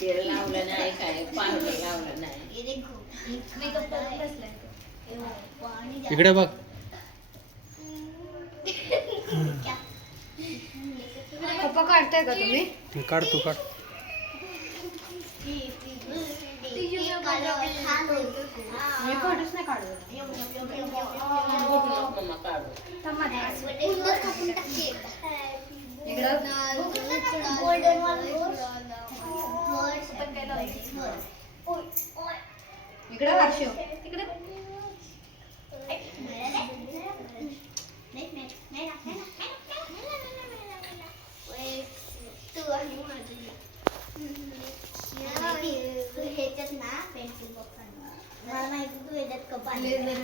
तेल लावलं नाही काय पावडर लावलं नाही इकडे बघ. पप्पा काढताय का तुम्ही? काढ तू काढ. मी काढूच नाही काढू. मम्मा काढू इकडे हर्षो इकडे ह्याच्यात ना पेन्सिल बॉक्स मला माहिती तू ह्याच्यात कप आणले मला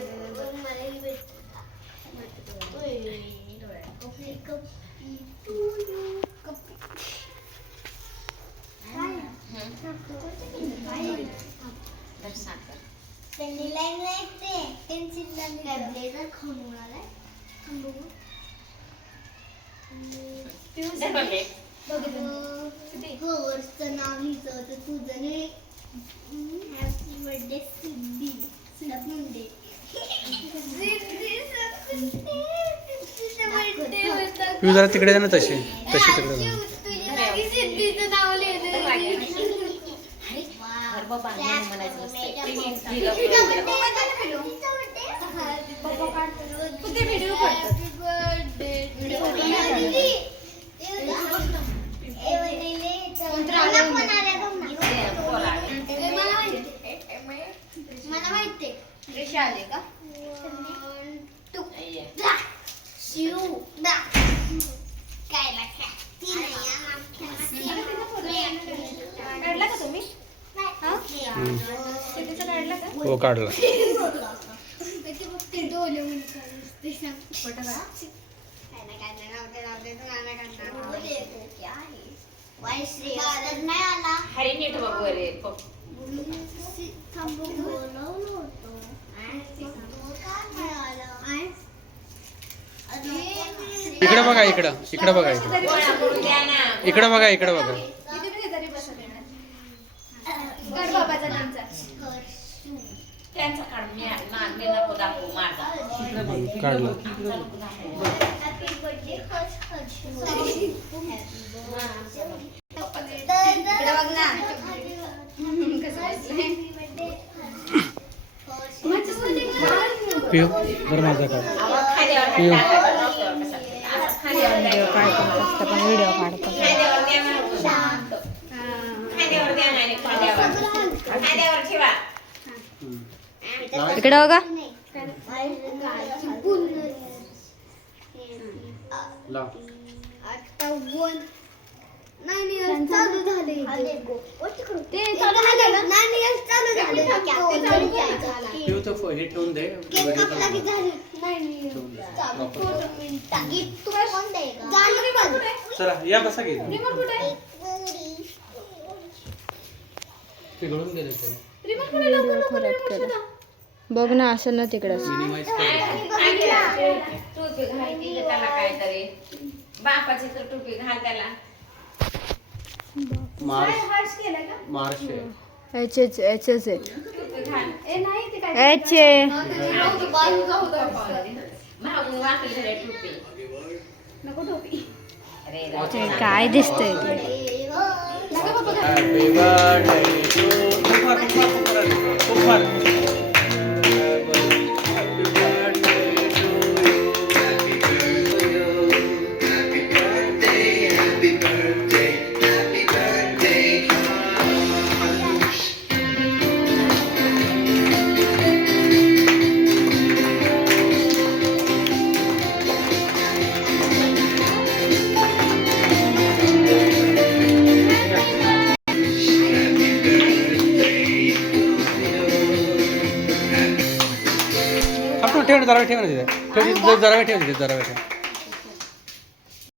त्यांनी लाईन लाईन पेन्सिल ब्लेझर खाऊन उडालाय वर्षचं नाव लिहिचं तर तुझं हॅपी बर्थडे सिद्धी मुंडे तू जरा तिकडे जा ना. तशी तशी तिकडे जा. सिद्धीचं नाव लिहिलं मला माहिती ऋषा आले का शिव काय काढला का तुम्ही? काढला का? हो काढला. हरी नीट बघ रे इकडे बघा. इकडं इकडे बघा. इकडे इकडे बघा. इकडे बघा. त्यांचा काढ मी नको दाखवू माझा काढला. पिऊ बरं माझा काढ. पिऊ व्हिडिओ काढतो पण व्हिडिओ काढतो. इकडे बघा. लाव. चालू झाले ते चालू झालं चालू झालं पिऊ तर हे ठेवून दे. चला या बसा घे. पिघळून गेले ते. बघ ना असं ना तिकडं मिनिमाइज कर. टोपी घालती त्याला काहीतरी बापाची तर टोपी घाल त्याला मार्च आहे. एच आहे टोपी घाल एच आहे. मागून वाकली रे टोपी अरे काय दिसतंय ते? हॅपी बर्थडे टू ठेव ना. जरा वेळ ठेव ना. तिथे ठेव. जरा वेळ ठेव.